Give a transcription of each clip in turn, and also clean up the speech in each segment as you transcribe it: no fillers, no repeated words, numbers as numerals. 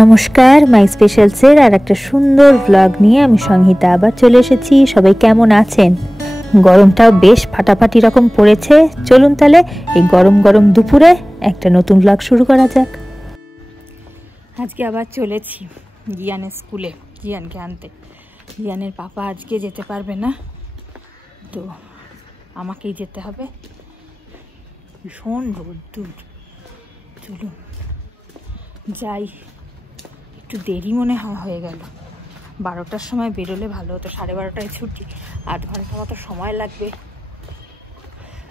নমস্কার, মাই স্পেশালসের আর একটা সুন্দর ব্লগ নিয়ে আমি সংহিতা আবার চলে এসেছি। সবাই কেমন আছেন? গরমটাও বেশ ফাটাফাটি রকম পড়েছে। চলুন তাহলে এই গরম গরম দুপুরে একটা নতুন ব্লগ শুরু করা যাক। আজকে আবার চলেছি জিয়ানের স্কুলে, জিয়ানকে আনতে। জিয়ানের পাপা আজকে যেতে পারবে না, তো আমাকেই যেতে হবে। ভীষণ রোদ্দুর। চলুন যাই। একটু দেরি মনে হয়ে গেল। 12টার সময় বেরোলে ভালো হতো, 12:30টায় ছুটি, 8 ঘন্টা মতো সময় লাগবে।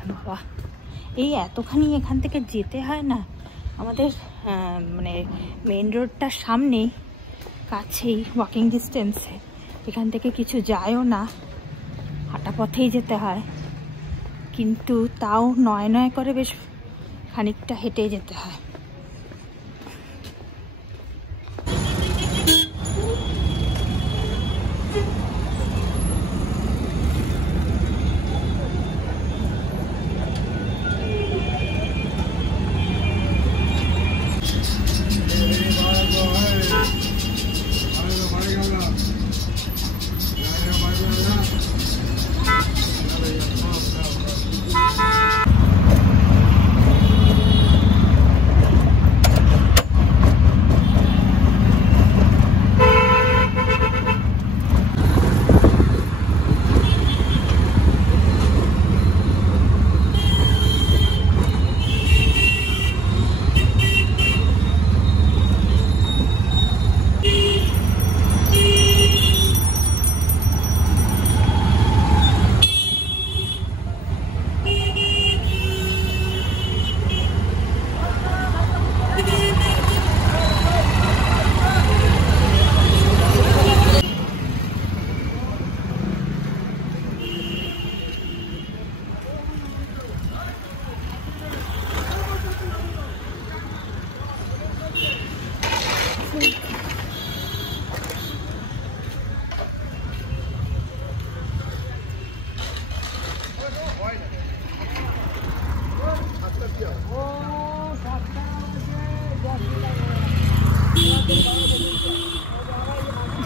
বাবা, এই এতখানি এখান থেকে যেতে হয় না। আমাদের মানে মেন রোডটার সামনেই, কাছেই, ওয়াকিং ডিস্টেন্সে। এখান থেকে কিছু যায়ও না, হাঁটা পথেই যেতে হয়, কিন্তু তাও নয় নয় করে বেশ খানিকটা হেঁটে যেতে হয়।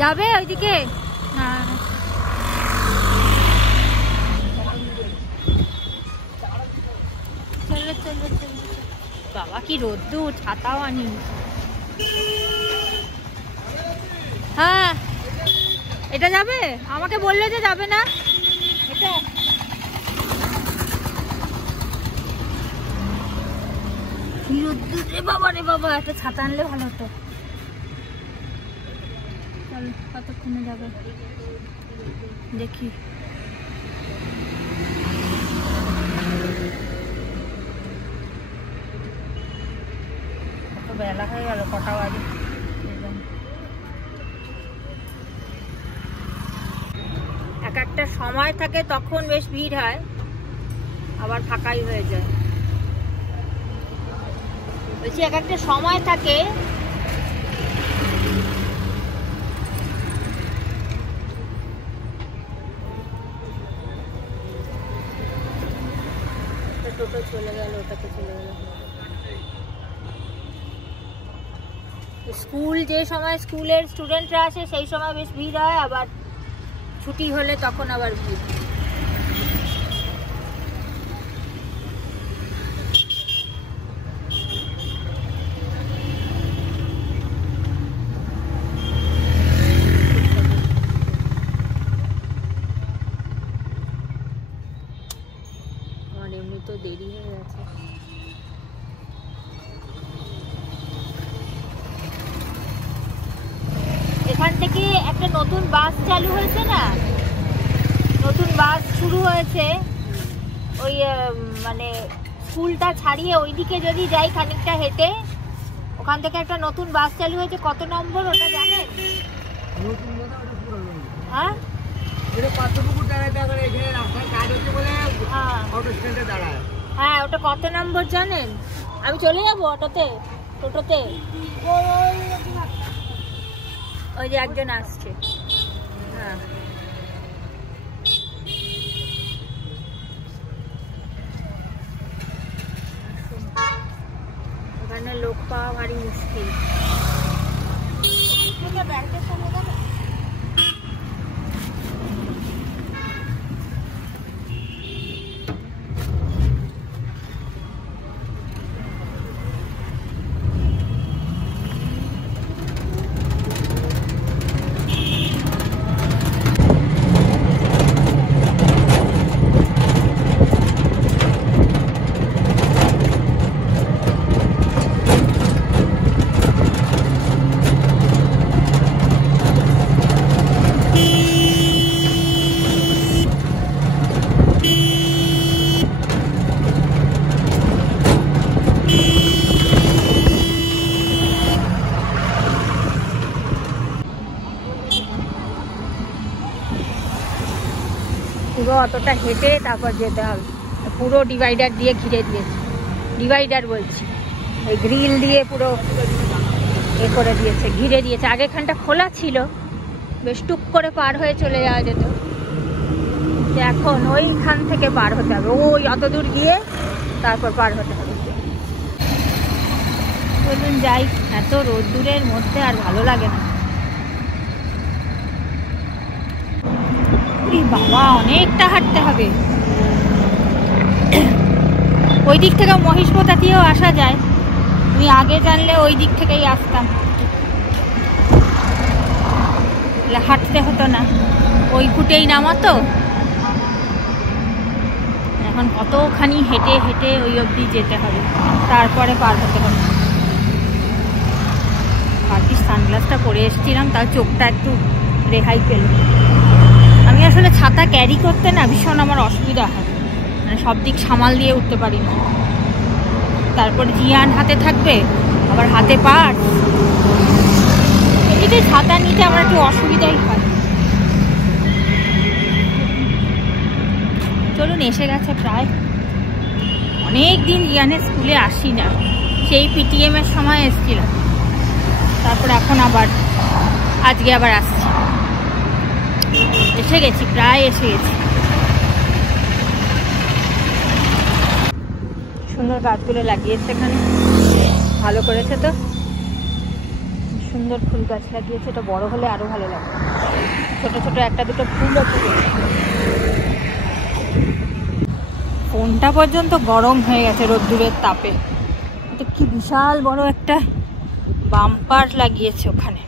যাবে ওইদিকে? চলো চলো চলো। বাবা কি রোদ্দুর, ছাতাও আনি। হ্যাঁ, এটা যাবে? আমাকে বললে যে যাবে না। এটা কি রোদ্দুর রে বাবা, রে বাবা, একটা ছাতা আনলে ভালো হতো। চল, কতক্ষণে যাবে দেখি। বেলা হয়ে গেল, কটা বাজে? এক একটা সময় থাকে, তখন বেশ ভিড় হয়, আবার ফাঁকাই হয়ে যায়। বলছি এক একটা সময় থাকে, টোটো চলে গেল, ওটাকে চলে গেল। স্কুল যে সময় স্কুলের স্টুডেন্টরা আসে সেই সময় বেশ ভিড় হয়, আবার ছুটি হলে তখন আবার ভিড়। আমার এমনি তো দেরি হয়ে গেছে। এখান থেকে একটা নতুন বাস চালু হয়েছে না, নতুন বাস শুরু হয়েছে। ওই মানে স্কুলটা ছাড়িয়ে ওইদিকে যদি যাই খানিকটা হেঁটে, ওখান থেকে একটা নতুন বাস চালু হয়েছে। কত নম্বর ওটা জানেন? হ্যাঁ, হ্যাঁ, ওটা কত নম্বর জানেন? আমি চলে যাবো অটোতে, টোটোতে। ওই যে একজন আসছে। হ্যাঁ, ওখানে লোক পাওয়া ভারী মুশকিল। পুরো অতটা হেঁটে তারপর যেতে হবে। পুরো ডিভাইডার দিয়ে ঘিরে দিয়েছে, ডিভাইডার বলছি ওই গ্রিল দিয়ে পুরো এ করে দিয়েছে, ঘিরে দিয়েছে। আগেখানটা খোলা ছিল, বেশ টুক করে পার হয়ে চলে যাওয়া যেত, এখন ওইখান থেকে পার হতে হবে, ওই অত দূর গিয়ে তারপর পার হতে হবে। বলুন যাই, এত রোদ্দুরের মধ্যে আর ভালো লাগে না। বাবা অনেকটা হাঁটতে হবে। ওই দিক থেকে মহিষপোতা দিয়েও আসা যায়, আমি আগে জানলে ওই দিক থেকেই আসতাম, হাঁটতে হতো না, ওই ফুটেই নামাতো। এখন কতখানি হেঁটে হেঁটে ওই অবধি যেতে হবে, তারপরে পার হতে হবে। ভাগ্যিস সানগ্লাসটা পরে এসেছিলাম, তার চোখটা একটু রেহাই পেল। আমি আসলে ছাতা ক্যারি করতে না ভীষণ আমার অসুবিধা হয়, মানে সব দিক সামাল দিয়ে উঠতে পারি না। তারপর জিয়ান হাতে থাকবে, আবার হাতে পাট, এদিকে ছাতা নিতে আমার একটু অসুবিধাই হয়। চলুন এসে গেছে প্রায়। অনেক দিন জিয়ানের স্কুলে আসি না, সেই পিটিএম এর সময় এসেছিলাম, তারপর এখন আবার আজকে আবার আসছি। এসে গেছি, প্রায় এসে গেছি। সুন্দর গাছগুলো লাগিয়েছে এখানে, ভালো করেছে তো, সুন্দর ফুল গাছ লাগিয়েছে। এটা বড় হলে আরো ভালো লাগে, ছোট ছোট একটা দুটো ফুলও ফুটেছে। ফোনটা পর্যন্ত গরম হয়ে গেছে রোদ্দুরের তাপে। এটা কি বিশাল বড় একটা বাম্পার লাগিয়েছে ওখানে।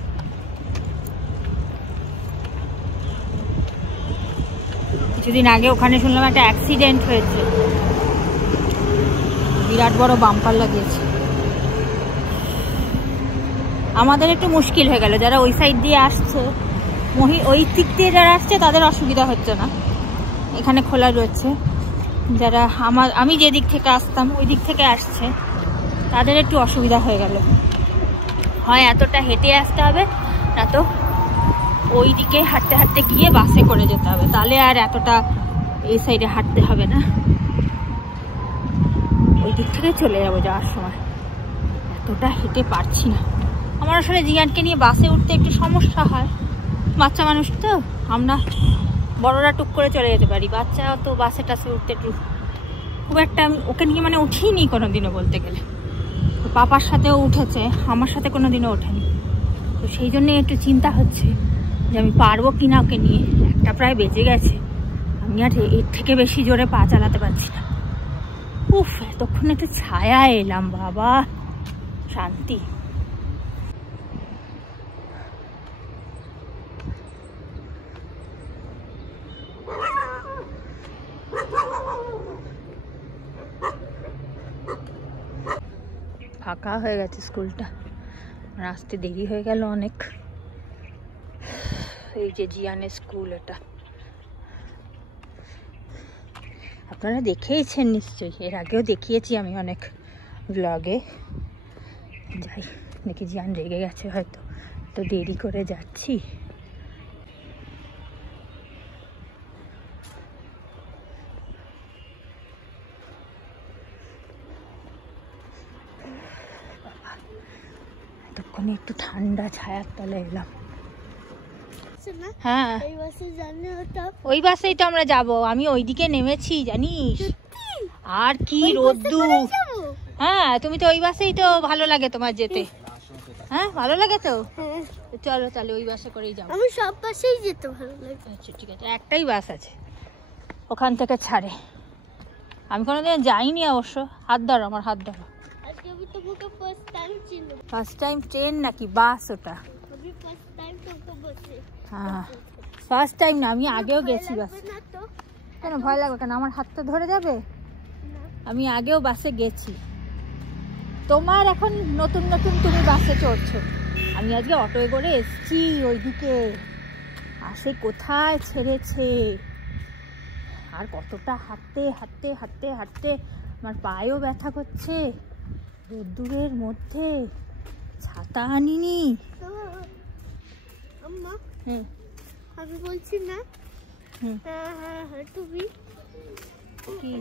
কিছুদিন আগে ওখানে শুনলাম একটা অ্যাক্সিডেন্ট হয়েছে, বিরাট বড় বাম্পার লাগিয়েছে। আমাদের একটু মুশকিল হয়ে গেল, যারা ওই সাইড দিয়ে আসছে, ওই দিক দিয়ে যারা আসছে তাদের অসুবিধা হচ্ছে না, এখানে খোলা রয়েছে। যারা আমি যে দিক থেকে আসতাম ওই দিক থেকে আসছে, তাদের একটু অসুবিধা হয়ে গেল। হয় এতটা হেঁটে আসতে হবে, না তো ওই দিকে হাঁটতে হাঁটতে গিয়ে বাসে করে যেতে হবে, তাহলে আর এতটা এই সাইডে হাঁটতে হবে না। ওই দিক থেকে চলে যাবো যাওয়ার সময়, এতটা হেঁটে পারছি না। আমার আসলে জিয়ানকে নিয়ে বাসে উঠতে একটু সমস্যা হয়, বাচ্চা মানুষ তো, আমরা বড়রা টুক করে চলে যেতে পারি, বাচ্চা তো বাসে টাসে উঠতে একটু খুব একটা, আমি ওকে নিয়ে মানে উঠিনি কোনোদিনও বলতে গেলে। পাপার সাথেও উঠেছে, আমার সাথে কোনোদিনও ওঠেনি, তো সেই জন্যে একটু চিন্তা হচ্ছে যে আমি পারবো কিনা ওকে নিয়ে। একটা প্রায় বেজে গেছে, আমি আর এর থেকে বেশি জোরে পা চালাতে পারছি না। উফ, এতক্ষণ একটু ছায়া এলাম, বাবা শান্তি। ফাঁকা হয়ে গেছে স্কুলটা, আসতে দেরি হয়ে গেল অনেক। এই যে জিয়ানের স্কুল, এটা আপনারা দেখেইছেন নিশ্চয়ই, এর আগেও দেখিয়েছি আমি অনেক ব্লগে। যাই দেখি, জিয়ান রেগে গেছে হয়তো, তো দেরি করে যাচ্ছি। এতক্ষণে একটু ঠান্ডা ছায়ার তলে এলাম। হ্যাঁ, ওই বাসেই তো আমরা যাব, আমি ওইদিকে নেমেছি জানিস। আর কি রোদ্দুর। হ্যাঁ, তুমি তো ওই বাসেই তো ভালো লাগে তোমার যেতে। হ্যাঁ, ভালো লাগে তো, চলো তাহলে ওই বাসে করেই যাবো। আমি সব বাসেই যেতে ভালো লাগে। আচ্ছা ঠিক আছে, একটাই বাস আছে, ওখান থেকে ছাড়ে। আমি কোনোদিন যাইনি অবশ্য। হাত ধরো, আমার হাত ধরো। আজকে আমি তোমাকে ফার্স্ট টাইম চিনি। ফার্স্ট টাইম ট্রেন নাকি বাস ওটা? আমি ফার্স্ট টাইম তোমাকে বসে। হ্যাঁ, ফার্স্ট টাইম না, আমি আগেও গেছি বাসে। কেন ভয় লাগবে কেন? আমার হাতটা ধরে যাবে? আমি আগেও বাসে গেছি। তোমার এখন নতুন নতুন তুমি বাসে চড়ছো, আমি আজকে অটোয় করে এসছি ওইদিকে। আসে কোথায় ছেড়েছে, আর কতটা হাঁটতে হাঁটতে হাঁটতে হাঁটতে আমার পায়েও ব্যথা করছে রোদ্দুরের মধ্যে। ছাতা আনিনি। আম্মা, হুম, আমি বলছি না হ্যাঁ তুমি কি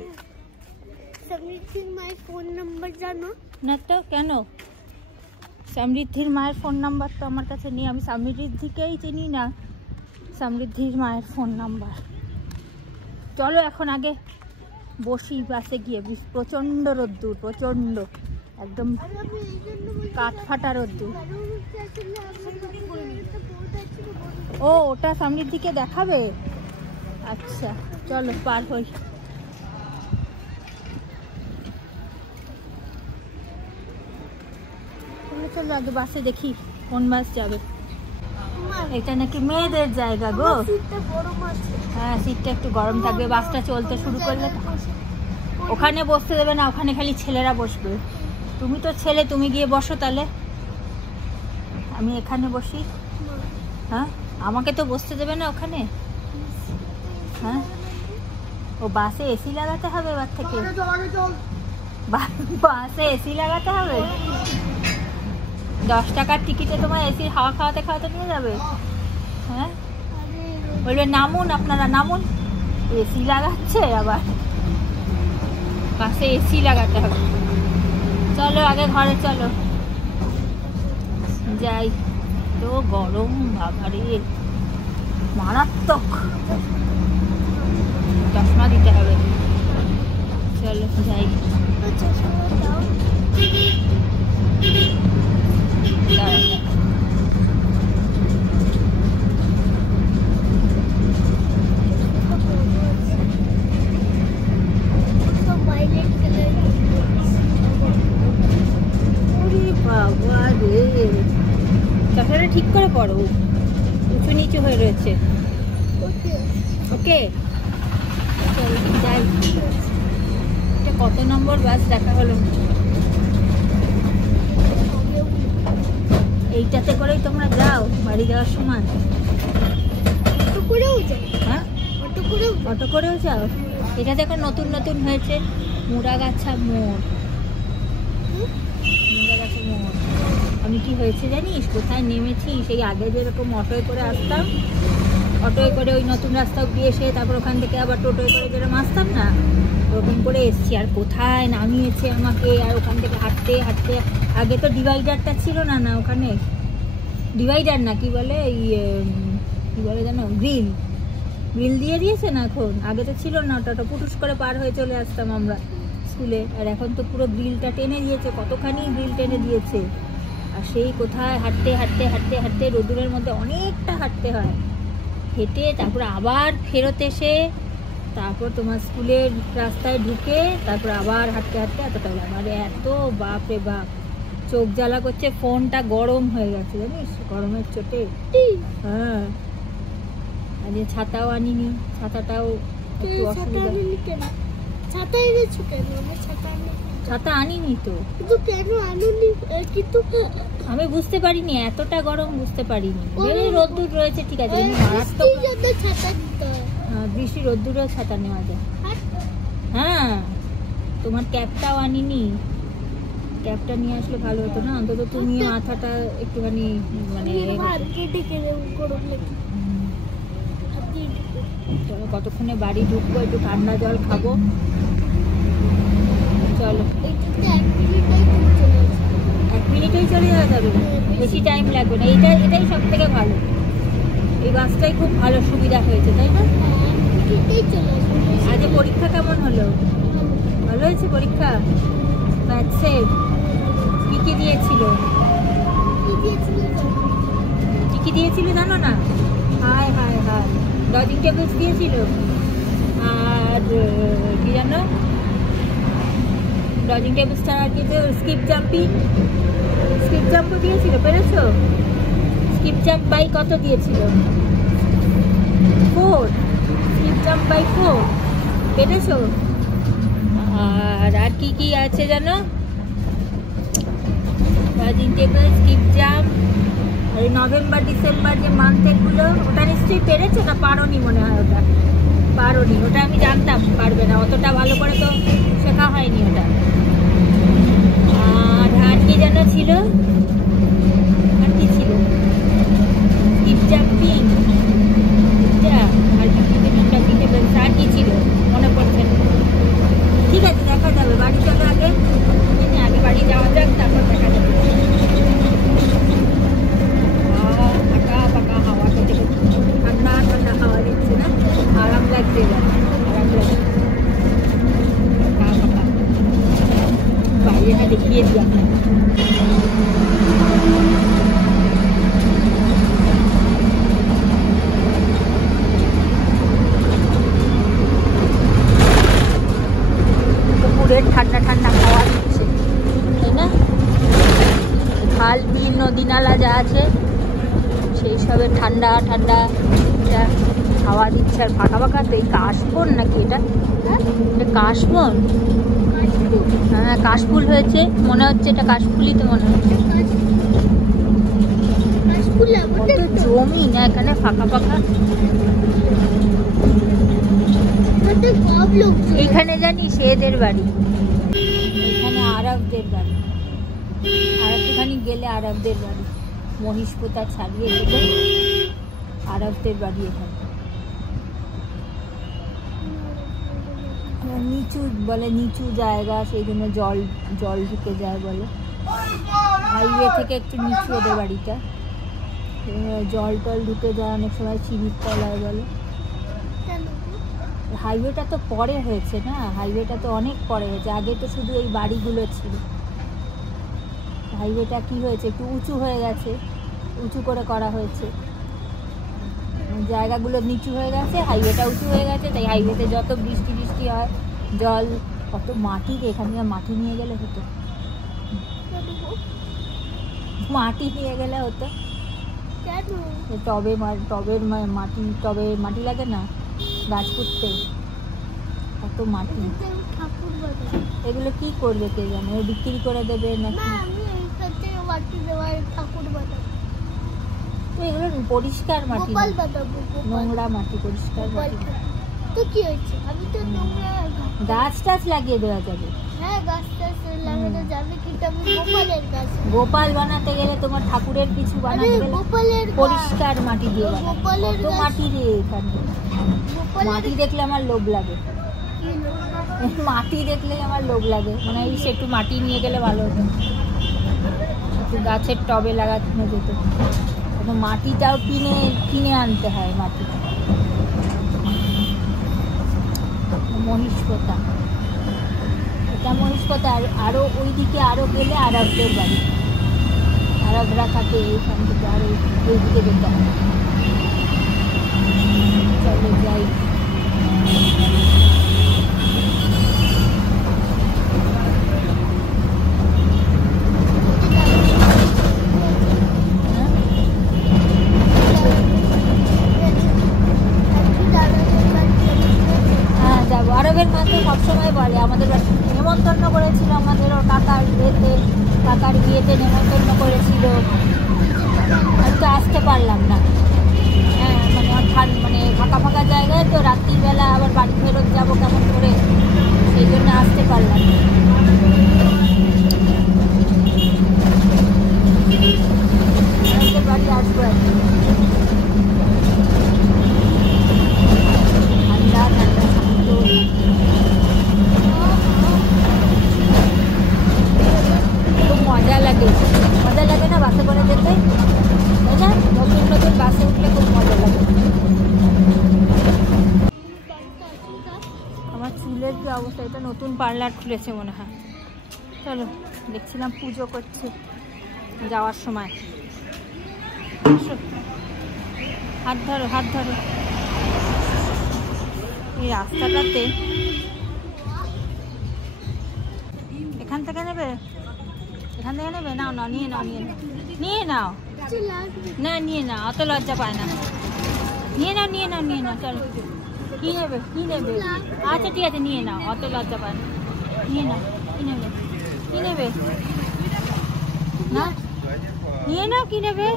সমৃদ্ধির মায়ের ফোন নাম্বার জানো? না তো, কেন? সমৃদ্ধির মায়ের ফোন নাম্বার তো আমার কাছে নেই, আমি সমৃদ্ধিকেই চিনি না। সমৃদ্ধির মায়ের ফোন নাম্বার। চলো এখন আগে বসি বাসে গিয়ে, প্রচণ্ড রোদ্দুর, প্রচণ্ড একদম কাঠ ফাটা রোদ্দুর। ও ওটা সমৃদ্ধিকে দেখাবে? আচ্ছা চলো পার হই। চলো আগে বাসে দেখি কোন বাস যাবে। এটা নাকি মেয়েদের জায়গা গো। হ্যাঁ সিটটা একটু গরম থাকবে, বাসটা চলতে শুরু করলে। ওখানে বসতে দেবে না, ওখানে খালি ছেলেরা বসবে। তুমি তো ছেলে, তুমি গিয়ে বসো তাহলে, আমি এখানে বসি। হ্যাঁ আমাকে তো বসতে দেবে না ওখানে। হ্যাঁ ও বাসে এসি লাগাতে হবে এবার থেকে, বাসে এসি লাগাতে হবে। 10 টাকার টিকিটে তোমার এসির হাওয়া খাওয়াতে খাওয়াতে নিয়ে যাবে। হ্যাঁ বলবে নামুন, আপনারা নামুন, এসি লাগাচ্ছে আবার, বাসে এসি লাগাতে হবে। চলো আগে ঘরে চলো যাই। তো গরম বাবারে, মারাত্মক, চশমা দিতে হবে। চলো যাই। চশমাটা ঠিক করে পড়ো, উঁচু নিচু হয়ে রয়েছে। ওকে চলো যাই। এটা কত নম্বর বাস দেখা হলো? এইটাতে করেই তোমরা যাও বাড়ি যাওয়ার সময়? হ্যাঁ অটো করেও যাও? এটা দেখো নতুন নতুন হয়েছে, মুড়াগাছা মোড়। মুড়াগাছা মোড়। আমি কি হয়েছে জানিস, কোথায় নেমেছি? সেই আগে যেরকম অটোয় করে আসতাম, অটোয় করে ওই নতুন রাস্তা দিয়ে এসে তারপর ওখান থেকে আবার টোটোয় করে যেরকম আসতাম না, ওরকম করে এসছি। আর কোথায় নামিয়েছে আমাকে, আর ওখান থেকে হাঁটতে হাঁটতে। আগে তো ডিভাইডারটা ছিল না, না ওখানে ডিভাইডার না কি বলে, কি বলে জানো, গ্রিল দিয়ে দিয়েছে না এখন, আগে তো ছিল না। ওটা পুটুস করে পার হয়ে চলে আসতাম আমরা স্কুলে, আর এখন তো পুরো গ্রিলটা টেনে দিয়েছে, কতখানি গ্রিল টেনে দিয়েছে। আর সেই কোথায় হাঁটতে হাঁটতে হাঁটতে হাঁটতে রোদুরের মধ্যে অনেকটা হাঁটতে হয়, হেঁটে তারপর আবার ফেরত এসে তারপর তোমার স্কুলের রাস্তায় ঢুকে তারপর আবার হাঁটতে হাঁটতে এতটা লাগে। মানে এত বাপরে বাপ, চোখ জ্বালা করছে, ফোনটা গরম হয়ে গেছে জানিস, গরমের চোটে। হ্যাঁ আর যে ছাতাও আনিনি, ছাতাটাও একটু অসুবিধা। ছাতা আনিনি তো, কেন আনুনি? কিন্তু আমি বুঝতে পারিনি এতটা গরম, বুঝতে পারিনি। রোদ্দুর রয়েছে ঠিক আছে, মারাত্মক বৃষ্টি, রোদ্দুরেও ছাতা নেওয়া যায়। হ্যাঁ তোমার ক্যাপটাও আনিনি, ক্যাপটা নিয়ে আসলে ভালো হতো না, অন্তত তুমি মাথাটা একটুখানি মানে। চলো কতক্ষণে বাড়ি ঢুকবো, একটু ঠান্ডা জল খাবো। চলো 1 মিনিটেই চলে যাওয়া যাবে, বেশি টাইম লাগবে না। এটাই সব থেকে ভালো, এই বাসটাই খুব ভালো সুবিধা হয়েছে, তাই না? আজ পরীক্ষা কেমন হলো? ভালো হয়েছে পরীক্ষা? ম্যাথসে কি কি দিয়েছিল? কি কি দিয়েছিল জানো না? হায় হায় হায়, লজিক টেবিলস দিয়েছিল, আর কি জানো, লজিক টেবিলস ছাড়া আর কি, স্কিপ জাম্পও দিয়েছিল, পেরেছো? স্কিপ জাম্প বাই কত দিয়েছিল? 4, স্কিপ জাম্প বাই 4 পেরেছো? আর কি কি আছে জানো? লজিক টেবিল, স্কিপ জাম্প, আর নভেম্বর ডিসেম্বর যে মান্থগুলো, ওটা নিশ্চয়ই পেরেছো না? পারোনি মনে হয়, ওটা পারোনি, ওটা আমি জানতাম পারবে না, অতটা ভালো করে তো শেখা হয়নি ওটা। আর কি যেন ছিল, আর কি ছিল, স্কিপ জাম্পিং, আর কি আছে, সেই সবে ঠান্ডা ঠান্ডা হাওয়া দিচ্ছে। আর ফাঁকা ফাঁকা তো, এই কাশবন নাকি এটা? এটা কাশবন, হ্যাঁ কাশফুল হয়েছে মনে হচ্ছে, এটা কাশফুলই তো মনে হচ্ছে। কত জমি না এখানে ফাঁকা ফাঁকা। এইখানে জানিস এদের বাড়ি, এখানে আরবদের বাড়ি, আর একটুখানি গেলে আরবদের বাড়ি, মহিষ পোতা ছাড়িয়ে গেলে আরবদের বাড়ি। এখানে নিচু বলে, নিচু জায়গা, সেই জন্য জল জল ঢুকে যায় বলে। হাইওয়ে থেকে একটু নিচু ওদের বাড়িটা, জল টল ঢুকে যায় অনেক সময় চিবির তলায় বলে। হাইওয়েটা তো পরে হয়েছে না, হাইওয়েটা তো অনেক পরে হয়েছে, আগে তো শুধু এই বাড়িগুলো ছিল। হাইওয়েটা কি হয়েছে, একটু উঁচু হয়ে গেছে, উঁচু করে করা হয়েছে, জায়গাগুলো নিচু হয়ে গেছে, হাইওয়েটা উঁচু হয়ে গেছে, তাই হাইওয়েতে যত বৃষ্টি বৃষ্টি হয় জল, কত মাটি, এখান থেকে মাটি নিয়ে গেলে হতো, মাটি নিয়ে গেলে হতো, টবের মাটি, টবে মাটি লাগে না গাছ পুঁততে, কত মাটি। এগুলো কি করবে কে জানে, বিক্রি করে দেবে নাকি? এগুলো পরিষ্কার মাটি, নোংরা মাটি, পরিষ্কার মাটি। তো কি হয়েছে, আমি তো নোংরা গাছ টাছ লাগিয়ে দেওয়া যাবে। হ্যাঁ গাছ টাছ লাগানো যাবে, কিন্তু আমি গোপালের গাছ, গোপাল বানাতে গেলে, তোমার ঠাকুরের কিছু বানাতে গেলে পরিষ্কার মাটি দিয়ে বানাবে। কত মাটি রে এখানে, মাটি দেখলে আমার লোভ লাগে, মাটি দেখলে আমার লোভ লাগে, মানে এই সে একটু মাটি নিয়ে গেলে ভালো হতো, একটু গাছের টবে লাগানো যেত। মাটিটাও কিনে আনতে হয় মাটি। মহিষ পোতা, এটা মহিষ পোতা। আরো ওইদিকে আরো গেলে আরবদের বাড়ি, আরবরা থাকে এইখান থেকে, আরো ওইদিকে যেতে হয়। চলো যাই। আরবের মা তো সবসময় বলে, আমাদের নেমন্তন্ন করেছিল, আমাদের ওর কাকার বিয়েতে নেমন্তন্ন করেছিল, আমি তো আসতে পারলাম না। হ্যাঁ মানে ফাঁকা ফাঁকা জায়গায় তো, রাত্রিবেলা আবার বাড়ি ফেরত যাবো কেমন করে, সেই জন্য আসতে পারলাম না। আরবদের বাড়ি আসবো এখন, ঠান্ডা ঠান্ডা খুব মজা লাগে না বাসে করে যেতে, তাই না? নতুন নতুন বাসে উঠলে খুব মজা লাগে। আমার চুলের কি অবস্থা, এটা নতুন পার্লার খুলেছে মনে হয়। চলো, দেখছিলাম পুজো করছে যাওয়ার সময়। হাত ধরো, হাত ধরো। এই রাস্তাটাতে, এখান থেকে নেবে, এখান থেকে নেবে, নাও নাও, নিয়ে নাও, নিয়ে নাও, নিয়ে নাও, না নিয়ে নাও, অত লজ্জা পায় না, নিয়ে নাও, নিয়ে নাও, নিয়ে নাও। চলো, কি নেবে, কি নেবে? আচ্ছা ঠিক আছে, নিয়ে নাও, অত লজ্জা পায় না, নিয়ে নাও। কি নেবে, কি নেবে? না নিয়ে নাও, কি নেবে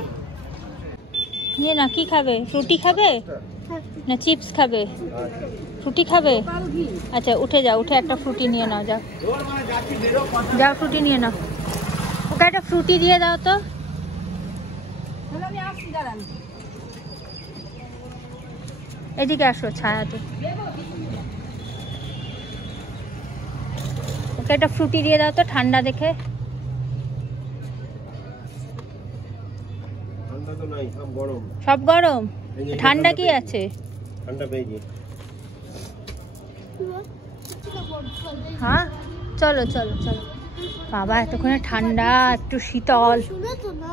নিয়ে নাও। কি খাবে, ফ্রুটি খাবে না চিপস খাবে? ফ্রুটি খাবে? আচ্ছা উঠে যাও, উঠে একটা ফ্রুটি নিয়ে নাও, যাও যাও, ফ্রুটি নিয়ে নাও। ওকে একটা ফ্রুটি দিয়ে দাও তো। এদিকে আসো ছায়াতে, ওকে একটা ফ্রুটি দিয়ে দাও তো, ঠান্ডা দেখে। সব গরম, ঠান্ডা কি আছে? হ্যাঁ চলো চলো চলো। বাবা এতক্ষণে ঠান্ডা, একটু শীতল।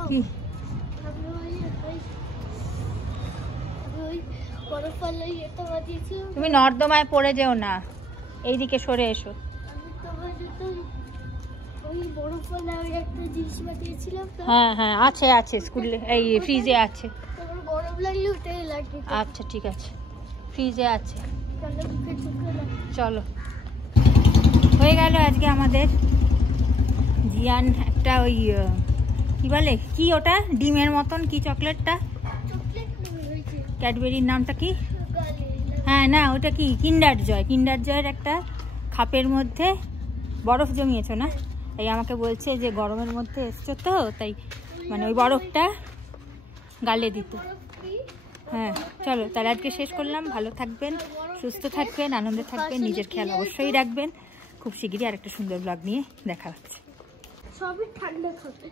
কি তুমি নর্দমায় পড়ে যেও না, এইদিকে সরে এসো। ওই বরফওয়ালা ওই একটা জিনিস বানিয়েছিলাম তো, হ্যাঁ হ্যাঁ আছে আছে স্কুলে, এই ফ্রিজে আছে। তারপর গরম লাগলে ওটাই লাগে। আচ্ছা ঠিক আছে, ফ্রিজে আছে। তাহলে মুখে চোখে লাগে। চলো, হয়ে গেল আজকে আমাদের। জিয়ান একটা ওই কি বলে, কি ওটা ডিমের মতন কি চকলেটটা, চকলেট হয়েছে ক্যাডবেরির নামটা কি? গালে হ্যাঁ না ওটা কি, কিন্ডার জয়। কিন্ডার জয়ের একটা খাপের মধ্যে বরফ জমিয়েছো না? তাই আমাকে বলছে যে গরমের মধ্যে এসছো তো, তাই মানে ওই বরফটা গালে দিত। হ্যাঁ চলো তাহলে আজকে শেষ করলাম। ভালো থাকবেন, সুস্থ থাকবেন, আনন্দে থাকবেন, নিজের খেয়াল অবশ্যই রাখবেন। খুব শিগগিরই আর একটা সুন্দর ব্লগ নিয়ে দেখা হচ্ছে। সবই ঠান্ডা খাবে,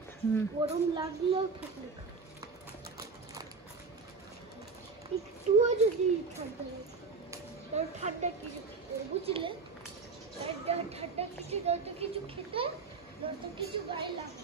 গরম লাগলেও ঠান্ডা খাবে। একটুও যদি ঠান্ডা লাগে, কারণ ঠান্ডা কিছু বুঝলে, ঠান্ডা কিছু নয়তো কিছু খেতে, নয়তো কিছু গায়ে লাগে।